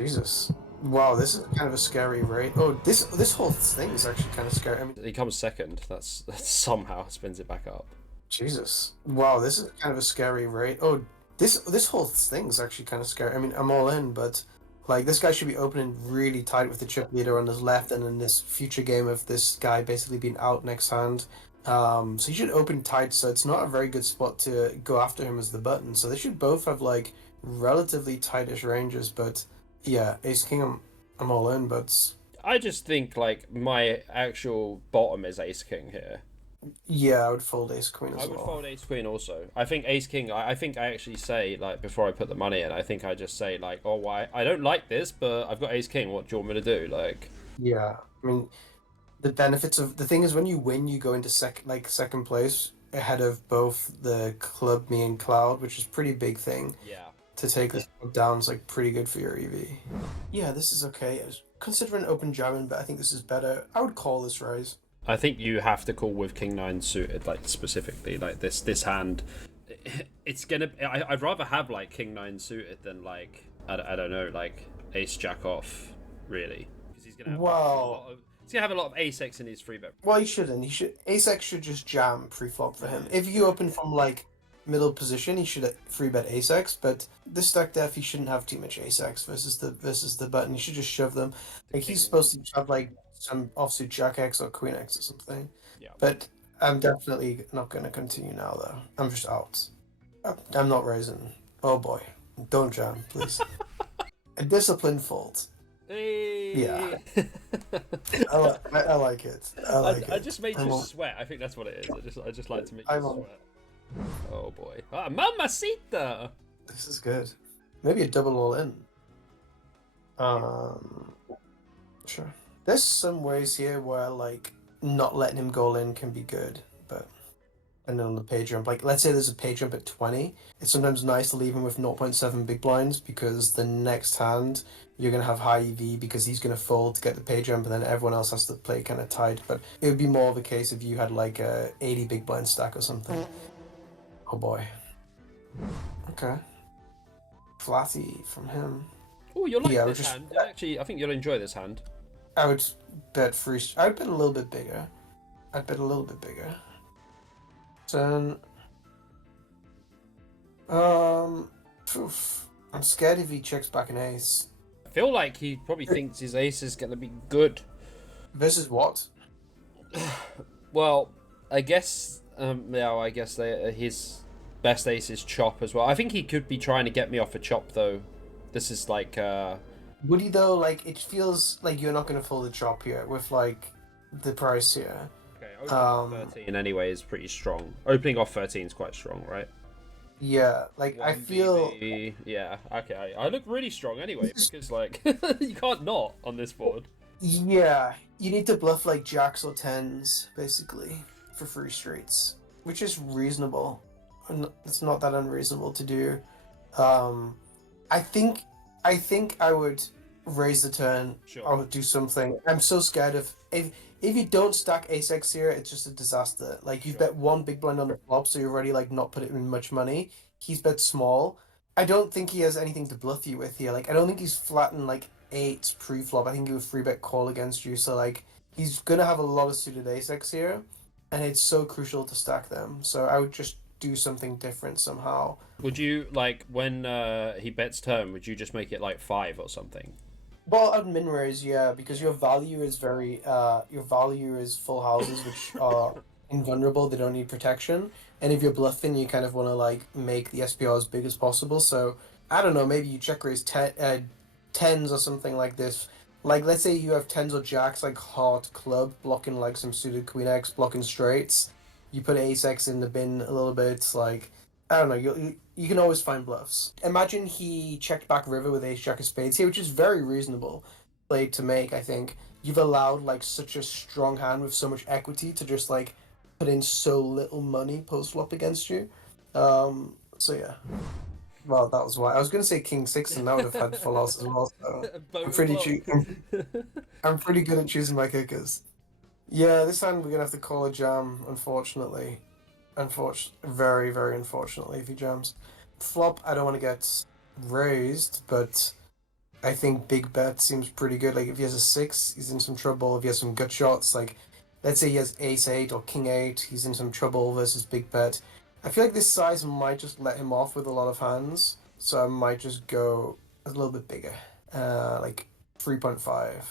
Jesus. Wow, this is kind of a scary rate. Oh, this whole thing is actually kind of scary. I mean, He comes second. That's somehow spins it back up. Jesus. Wow, this is kind of a scary rate. Oh, this whole thing is actually kind of scary. I mean, I'm all in, but like this guy should be opening really tight with the chip leader on his left, and in this future game of this guy basically being out next hand. So he should open tight, so it's not a very good spot to go after him as the button. So they should both have like relatively tightish ranges, but yeah, Ace King, I'm all in, but I just think like my actual bottom is Ace King here. yeah, I would fold Ace Queen I as would well. fold Ace Queen also. I think Ace King. I think I actually say like before I put the money in. I think I just say like, oh, why I don't like this, but I've got Ace King. What do you want me to do? Like, Yeah, I mean, the benefits of the thing is when you win, you go into second place ahead of both the club, me and Cloud, which is pretty big thing yeah. to take this down. Is like pretty good for your EV. Yeah, this is okay. I was considering open jamming, but I think this is better. I would call this raise. I think you have to call with King Nine suited, like specifically, like this hand. It's gonna. I'd rather have like King Nine suited than like I don't know, like Ace Jack off, really, because he's gonna have like, Well, he's gonna have a lot of Ace X in his free bet. well, he shouldn't. He should. Ace X should just jam pre-flop for him. If you open from like middle position, he should free bet Ace X. But this stack def, he shouldn't have too much Ace X versus the button. He should just shove them. Like he's supposed to have like some offsuit Jack X or Queen X or something. Yeah. But I'm definitely not going to continue now, though. I'm just out. I'm not raising. Oh boy, don't jam, please. A disciplined fold. Hey. Yeah. I like it. I like it. I just made you sweat. I think that's what it is. I just like to make you sweat. Oh boy. Ah, mamacita. This is good. Maybe a double all in. Sure. There's some ways here where like not letting him go in can be good, but and then on the pay jump, like let's say there's a pay jump at 20, it's sometimes nice to leave him with 0.7 big blinds because the next hand you're gonna have high EV because he's gonna fold to get the pay jump and then everyone else has to play kind of tight. But it would be more of a case if you had like a 80 big blind stack or something. Oh boy. Okay. Flatty from him. Oh, you'll like Yeah, this hand. Actually, I think you'll enjoy this hand. I would bet free. I would bet a little bit bigger. I'd bet a little bit bigger. Then, oof. I'm scared if he checks back an ace. I feel like he probably thinks his ace is gonna be good. Versus what? Well, I guess, yeah, I guess his best ace is chop as well. I think he could be trying to get me off a chop though. This is like, Would he though? Like, it feels like you're not gonna fold the chop here with like the price here. okay, opening off 13 anyway is pretty strong. Opening off 13 is quite strong, right? Yeah, like I feel. Yeah, okay. I look really strong anyway because like you can't not on this board. Yeah, you need to bluff like jacks or tens basically for free streets, which is reasonable. It's not that unreasonable to do. I think I would raise the turn. Sure. I would do something. I'm so scared of if you don't stack ace X here, it's just a disaster. Like you've bet one big blind on the flop, so you're already like not putting in much money. He's bet small. I don't think he has anything to bluff you with here. Like I don't think he's flattened like eight pre-flop. I think he would free bet call against you. So like he's gonna have a lot of suited ace X here, and it's so crucial to stack them. So I would just do something different somehow. Would you like when he bets turn? Would you just make it like 5 or something? Well, I'd min raise, yeah, because your value is your value is full houses, which are invulnerable. They don't need protection, and if you're bluffing, you kind of want to like make the SPR as big as possible. So I don't know, maybe you check raise tens or something like this. Like let's say you have tens or jacks, like heart club blocking like some suited queen X blocking straights. You put ace X in the bin a little bit, like I don't know. You can always find bluffs. Imagine he checked back river with ace jack of spades here, which is very reasonable play to make. I think you've allowed like such a strong hand with so much equity to just like put in so little money post flop against you. So yeah. Well, that was why I was gonna say king six, and that would have had full house as well. So I'm pretty good at choosing my kickers. Yeah, this hand we're gonna have to call a jam, unfortunately. Very, very unfortunately, if he jams. Flop, I don't want to get raised, but I think big bet seems pretty good. Like if he has a six, he's in some trouble. If he has some gut shots, like let's say he has ace eight or king eight, he's in some trouble versus big bet. I feel like this size might just let him off with a lot of hands, so I might just go a little bit bigger, like 3.5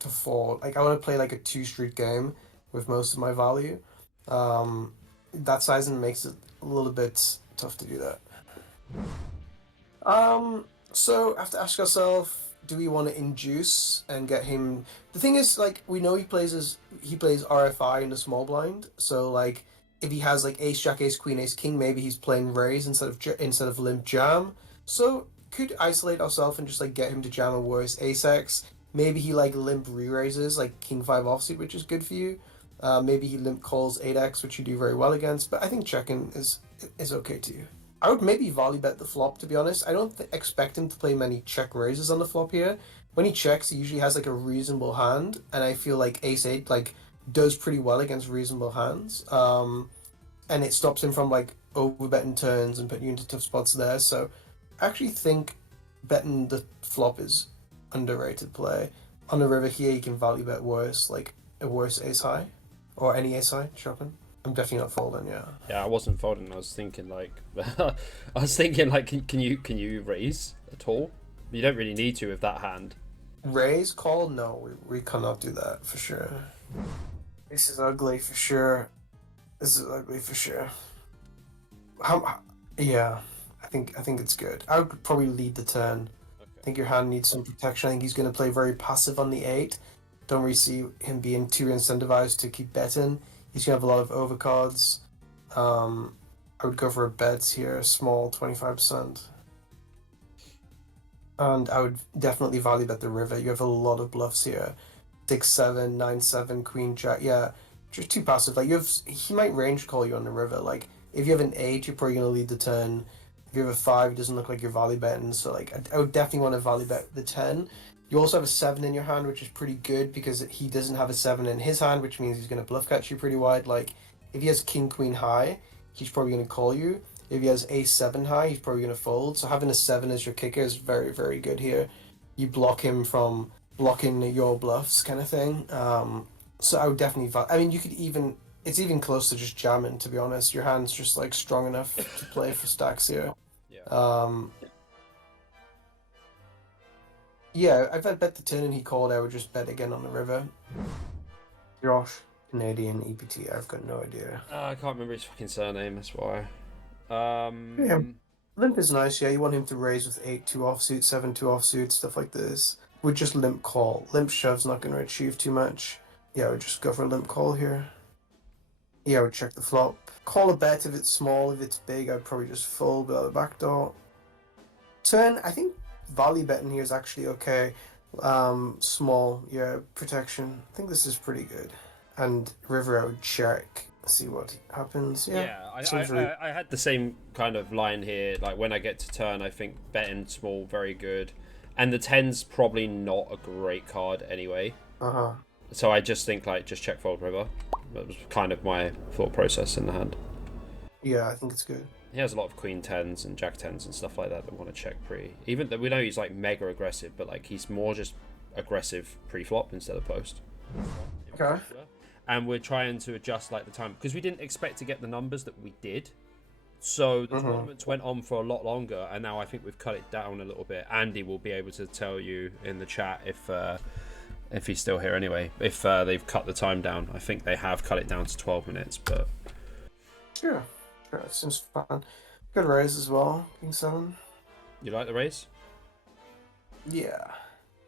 to 4. Like I want to play like a two street game with most of my value. Um, that sizing makes it a little bit tough to do that. So I have to ask ourselves, do we want to induce and get him? The thing is, like, we know he plays RFI in the small blind. So like, if he has like Ace Jack Ace Queen Ace King, maybe he's playing raise instead of limp jam. So could isolate ourselves and just like get him to jam a worse Ace X. Maybe he like limp re-raises like King Five offsuit, which is good for you. Maybe he limp calls 8x, which you do very well against. But I think checking is okay too. I would maybe volley bet the flop, to be honest. I don't expect him to play many check raises on the flop here. When he checks, he usually has like a reasonable hand, and I feel like ace eight like does pretty well against reasonable hands. And it stops him from like overbetting turns and putting you into tough spots there. So I actually think betting the flop is underrated play. On the river here, you can value bet worse, like a worse ace high, or any ace high, shopping. I'm definitely not folding, yeah. Yeah, I wasn't folding. I was thinking like, I was thinking like, can you raise at all? You don't really need to with that hand. Raise call? No, we cannot do that for sure. This is ugly for sure. This is ugly for sure. How, yeah, I think it's good. I would probably lead the turn. I Okay. think your hand needs some protection. I think he's going to play very passive on the eight. Don't really see him being too incentivized to keep betting. He's going to have a lot of overcards. Um, I would go for a bet here, small 25%. And I would definitely value bet the river. You have a lot of bluffs here. 6-7, 9-7, Queen Jack. Yeah, just too passive. Like you have, he might range call you on the river. Like if you have an eight, you're probably gonna lead the turn. If you have a five, it doesn't look like you're value betting. So like I would definitely want to value bet the 10. You also have a seven in your hand, which is pretty good because he doesn't have a seven in his hand, which means he's gonna bluff catch you pretty wide. Like if he has King Queen high, he's probably gonna call you. If he has Ace seven high, he's probably gonna fold. So having a seven as your kicker is very, very good here. You block him from blocking your bluffs kind of thing. So I would definitely. I mean, you could even. It's even close to just jamming. To be honest, your hand's just like strong enough to play for stacks here. Yeah. Um, yeah, if I bet the turn and he called, I would just bet again on the river. Josh, Canadian EPT. I've got no idea. I can't remember his fucking surname. That's why. Yeah, limp is nice. Yeah, you want him to raise with 8-2 offsuit, 7-2 offsuit, stuff like this. Would just limp call. Limp shove's not going to achieve too much. Yeah, I would just go for a limp call here. Yeah, I would check the flop. Call a bet if it's small. If it's big, I'd probably just fold without a backdoor. Turn, I think volley betting here is actually okay. Small, yeah, protection. I think this is pretty good. And river, I would check. See what happens. Yeah, Yeah, seems really. I had the same kind of line here. Like when I get to turn, I think betting small very good, and the ten's probably not a great card anyway. Uh-huh. So I just think like just check fold river. That was kind of my thought process in the hand. Yeah, I think it's good. He has a lot of queen tens and jack tens and stuff like that that want to check pre. Even though we know he's like mega aggressive, but like he's more just aggressive pre-flop instead of post. Okay. And we're trying to adjust like the time because we didn't expect to get the numbers that we did. So the tournaments went on for a lot longer, and now I think we've cut it down a little bit. Andy will be able to tell you in the chat if he's still here anyway. If they've cut the time down, I think they have cut it down to 12 minutes. But Sure. Sure, it seems fun. Good raise as well. King 7. you like the race? Yeah.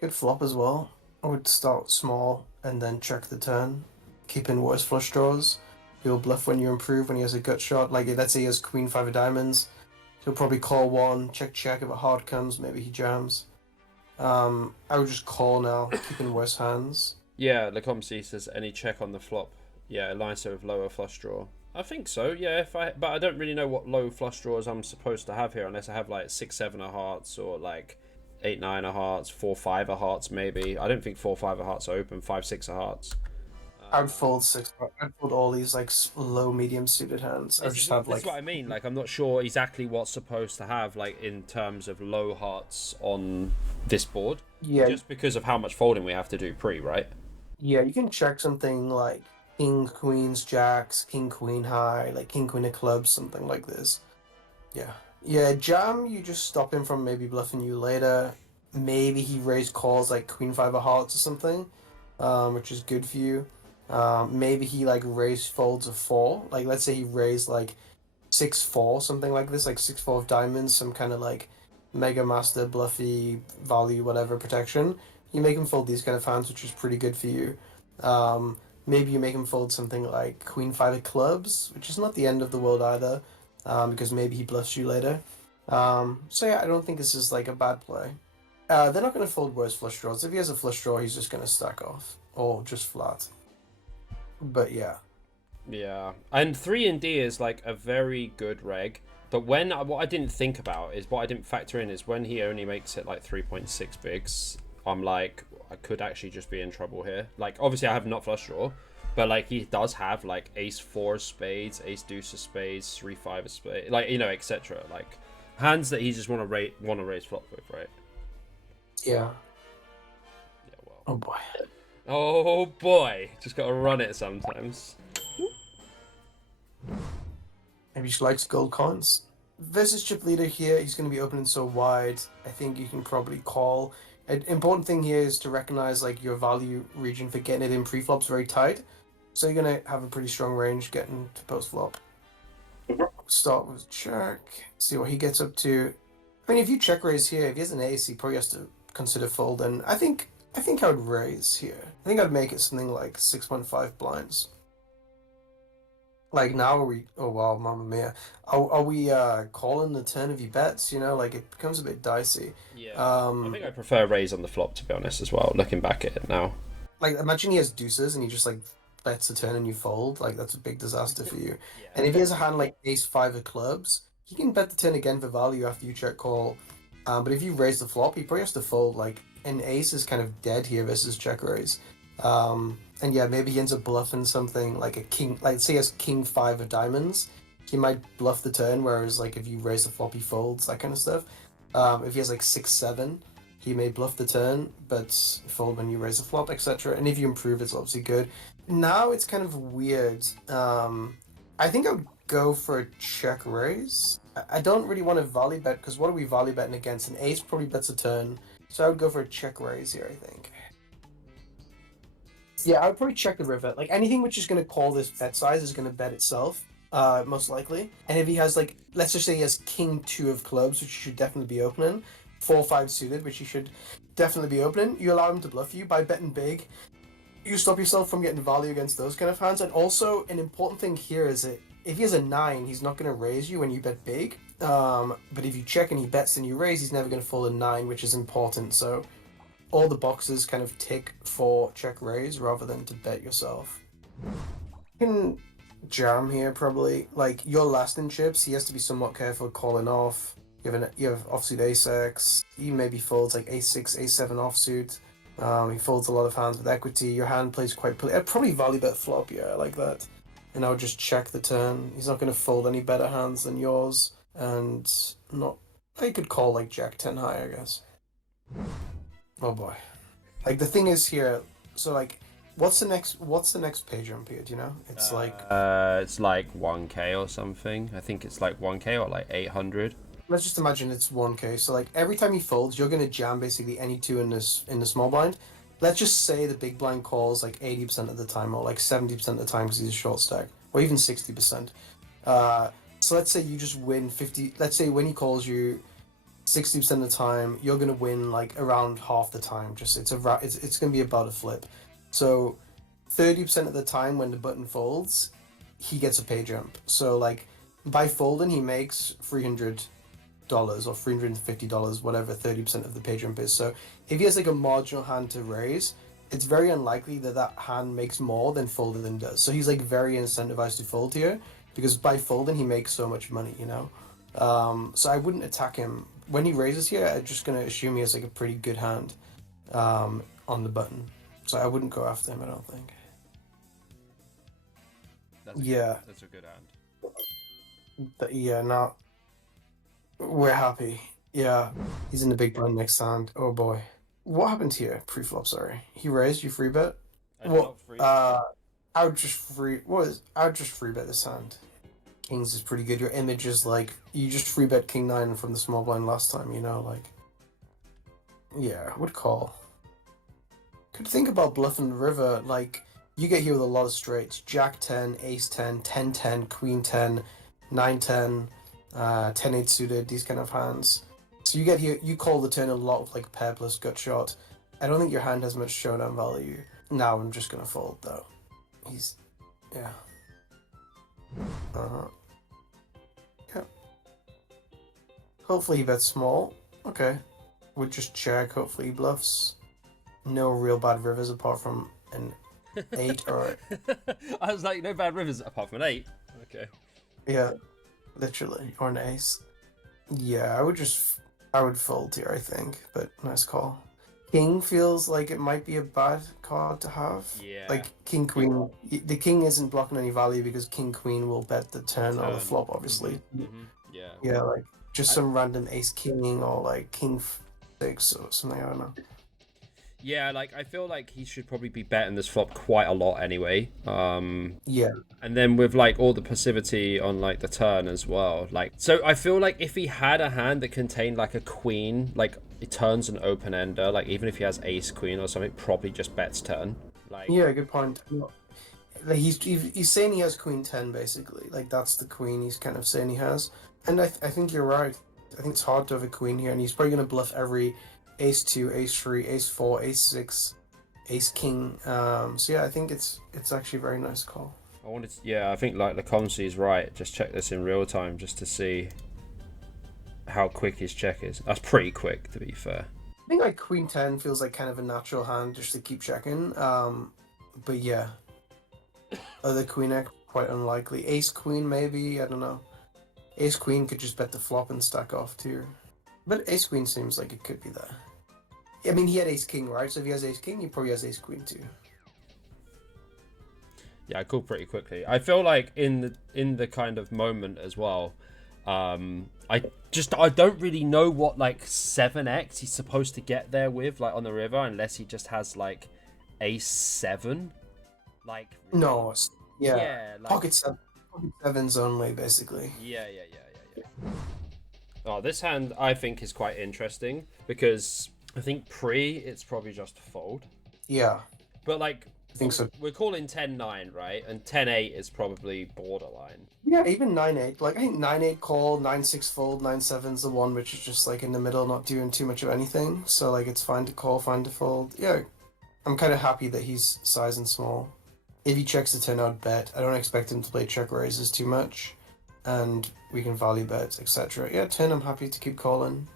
Good flop as well. I would start small and then check the turn. Keep in worse flush draws. He'll bluff when you improve when he has a gut shot. Like let's say he has Queen 5 of diamonds. He'll probably call one, check if a heart comes, maybe he jams. I would just call now, keep in worse hands. Yeah, Lecomte says any check on the flop. Yeah, aligns with lower flush draw. I think so. Yeah, but I don't really know what low flush draws I'm supposed to have here unless I have like 6-7 of hearts or like 8-9 of hearts, 4-5 of hearts maybe. I don't think 4-5 of hearts are open. 5-6 of hearts. I'd fold six. I'd fold all these like low medium suited hands. I'd just have This is like what I mean. Like, I'm not sure exactly what's supposed to have like in terms of low hearts on this board, yeah, just because of how much folding we have to do pre, right? yeah. You can check something like king, queens, jacks, king, queen high, like king, queen of clubs, something like this. Yeah. Yeah, jam, you just stop him from maybe bluffing you later. Maybe he raised calls like queen five of hearts or something, which is good for you. Maybe he like raised folds of four. Like let's say he raised like 6-4, something like this, like 6-4 of diamonds, some kind of like Mega Master, Bluffy, value, whatever protection. You make him fold these kind of hands, which is pretty good for you. Maybe you make him fold something like Queen Five of Clubs, which is not the end of the world either, because maybe he bluffs you later. So yeah, I don't think this is like a bad play. They're not going to fold worse flush draws. If he has a flush draw, he's just going to stack off or just flat. But yeah. Yeah, and 3 and D is like a very good reg. But what I didn't think about is what I didn't factor in is when he only makes it like 3.6 bigs. I'm like, I could actually just be in trouble here. Like, obviously I have not flush draw, but like he does have like ace four of spades, ace deuce of spades, 3-5 of spades, like etc. Like hands that he just want to raise flop with, right? Yeah. Yeah, well. Oh boy. Oh boy, just gotta run it sometimes. Maybe she likes gold coins. Versus chip leader here, he's going to be opening so wide. I think you can probably call. An important thing here is to recognize like your value region for getting it in pre-flop's very tight. So you're going to have a pretty strong range getting to post-flop. Start with check. See what he gets up to. I mean, if you check raise here, if he has an ace, he probably has to consider fold. And I think I would raise here. I think I'd make it something like 6.5 blinds. Like now are we oh wow, mamma mia. Are we calling the turn if he bets, like it becomes a bit dicey. Yeah, I Um think I prefer raise on the flop to be honest as well. Looking back at it now. like imagine he has deuces and he just like bets the turn and you fold, like that's a big disaster for you. And if he Yeah. has a hand like ace five of clubs, he can bet the turn again for value after you check call. But if you raise the flop, he probably has to fold. Like an ace is kind of dead here versus check raise. And yeah, maybe he ends up bluffing something like a king, like say he has king five of diamonds. He might bluff the turn, whereas like if you raise the flop, he folds, that kind of stuff. If he has like 6-7, he may bluff the turn, but fold when you raise the flop, etc. And if you improve, it's obviously good. Now it's kind of weird. I think I would go for a check raise. I don't really want to volley bet because what are we volley betting against? An ace probably bets a turn, so I would go for a check raise here, I think. Yeah, I would probably check the river. Like anything which is going to call this bet size is going to bet itself, most likely. And if he has like, let's just say he has king two of clubs, which you should definitely be opening, 4-5 suited, which you should definitely be opening. You allow him to bluff you by betting big. You stop yourself from getting value against those kind of hands. And also, an important thing here is that if he has a 9, he's not going to raise you when you bet big. But if you check and he bets and you raise, he's never going to fold a 9, which is important. So all the boxes kind of tick for check raise rather than to bet yourself. You can jam here probably. Like your last in chips, he has to be somewhat careful calling off. You have offsuit ace-x. He maybe folds like ace-6, ace-7 offsuit. He folds a lot of hands with equity. Your hand plays quite. I'd probably value bet flop. Yeah, I like that. And I would just check the turn. He's not going to fold any better hands than yours, and not. They could call like Jack 10 high, I guess. Oh boy. Like the thing is here, so like what's the next page jump here, do you know? It's like 1K or something. I think it's like 1K or like 800. Let's just imagine it's 1K. So like every time he folds, you're gonna jam basically any two in the small blind. Let's just say the big blind calls like 80% of the time or like 70% of the time because he's a short stack. Or even 60%. So let's say you just win 50, let's say when he calls you 60% of the time, you're gonna win like around half the time. Just it's gonna be about a flip. So 30% of the time when the button folds, he gets a pay jump. So like by folding, he makes $300 or $350, whatever 30% of the pay jump is. So if he has like a marginal hand to raise, it's very unlikely that that hand makes more than folded does. So he's like very incentivized to fold here because by folding he makes so much money. So I wouldn't attack him when he raises here. I'm just gonna assume he has like a pretty good hand on the button. So I wouldn't go after him. I don't think. Yeah, That's a good hand. yeah, now we're happy. Yeah, he's in the big blind next hand. Oh boy. What happened here? Pre-flop, sorry. He raised, you free bet? I did What? not free bet. I would just free bet this hand. Kings is pretty good. Your image is like, you just free bet king nine from the small blind last time, you know, like, yeah, would call. Could think about bluffing the river, like, you get here with a lot of straights. Jack 10, ace 10, 10 10, queen 10, 9 10, 10 8 suited, these kind of hands. So you get here, you call the turn a lot of like pair plus gut shot. I don't think your hand has much showdown value. Now I'm just gonna fold though. He's, yeah. Uh-huh. Yeah. Hopefully he bets small. Okay. Would just check, hopefully he bluffs. No real bad rivers apart from an 8 or, I was like, no bad rivers apart from an 8. Okay. yeah, literally, or an ace. Yeah, I would fold here, I think, but nice call. King feels like it might be a bad card to have. Yeah. Like king queen, the king isn't blocking any value because king queen will bet the The turn or the turn. flop, obviously. Yeah. Yeah, like just I, some random ace king or like king six or something. I don't know. yeah, like I feel like he should probably be betting this flop quite a lot anyway. Yeah, And then with like all the passivity on like the turn as well. Like so I feel like if he had a hand that contained like a queen, like it turns an open ender, like even if he has ace queen or something, probably just bets turn. Like yeah, good point. Like he's saying he has queen 10 basically. Like that's the queen he's kind of saying he has. And I think you're right. I think it's hard to have a queen here, and he's probably gonna bluff every ace 2, ace 3, ace 4, ace 6, ace king. So yeah, I think it's actually a very nice call. I wanted to, yeah, I think like Lecompsey is right. Just check this in real time just to see how quick his check is. That's pretty quick to be fair. I think like queen 10 feels like kind of a natural hand just to keep checking. But yeah, other queen X quite unlikely. Ace queen maybe, I don't know. Ace queen could just bet the flop and stack off too. But ace queen seems like it could be there. I mean, he had ace king, right? So if he has ace king, he probably has ace queen too. Yeah, I called pretty quickly. I feel like in the kind of moment as well. I don't really know what like 7x he's supposed to get there with like on the river unless he just has like ace 7. Like No, yeah, yeah, like pocket sevens only, basically. yeah. Oh, this hand I think is quite interesting because I think pre it's probably just a fold. Yeah, But like I think so. we're calling 10-9, right? And 10-8 is probably borderline. Yeah, even 9-8. Like I think 9-8 call, 9-6 fold, 9-7's the one which is just like in the middle, not doing too much of anything. So like it's fine to call, fine to fold. Yeah, I'm kind of happy that he's size and small. If he checks the turn, I'd bet. I don't expect him to play check raises too much, and we can value bet, etc. Yeah, 10, I'm happy to keep calling.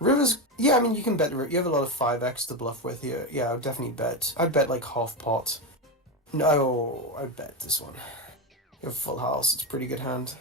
Rivers, yeah, I mean, you can bet. You have a lot of 5x to bluff with here. Yeah, I would definitely bet. I'd bet like half pot. No, I'd bet this one. You have full house, it's a pretty good hand.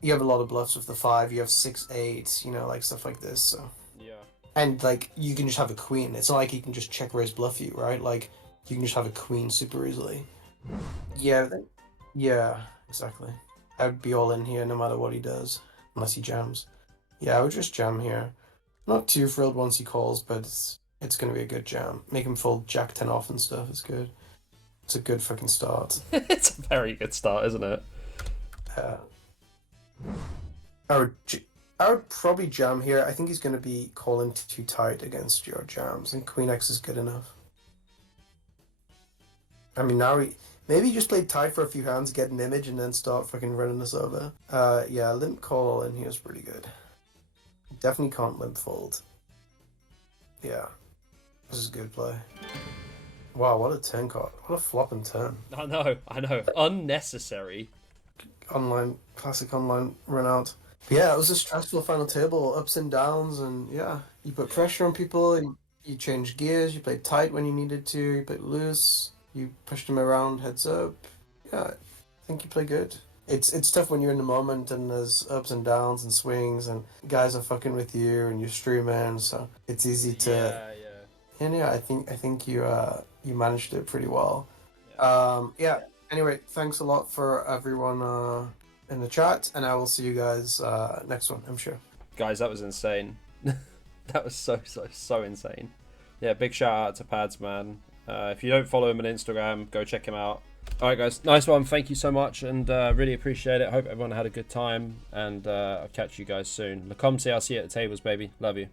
You have a lot of bluffs with the 5, you have 6, 8, you know, like stuff like this, so. Yeah. And like, you can just have a queen. It's not like he can just check raise bluff you, right? Like, you can just have a queen super easily. Yeah, yeah, exactly. I'd be all in here no matter what he does, unless he jams. Yeah, I would just jam here. Not too thrilled once he calls, but it's gonna be a good jam. Make him fold Jack 10 off and stuff. It's good. It's a good fucking start. It's a very good start, isn't it? Uh, I would I would probably jam here. I think he's gonna be calling too tight against your jams, and Queen X is good enough. I mean, now maybe he just played tight for a few hands, get an image, and then start fucking running us over. Yeah, limp call in here is pretty good. Definitely can't limp fold. Yeah, this is a good play. Wow, what a turn card. What a flop and turn. I know. Unnecessary. Online, classic online run out. But yeah, it was a stressful final table, ups and downs, and yeah, you put pressure on people, you changed gears, you played tight when you needed to, you played loose, you pushed them around heads up. Yeah, I think you play good. It's tough when you're in the moment and there's ups and downs and swings and guys are fucking with you and you're streaming, so it's easy to. Yeah. And yeah, I think you managed it pretty well. Yeah. Yeah. Anyway, thanks a lot for everyone in the chat, and I will see you guys next one, I'm sure. Guys, that was insane. That was so insane. Yeah, big shout out to Pads, man. If you don't follow him on Instagram, go check him out. All right, guys, nice one. Thank you so much, and really appreciate it. Hope everyone had a good time, and I'll catch you guys soon. Lacombe, I'll see you at the tables, baby. Love you.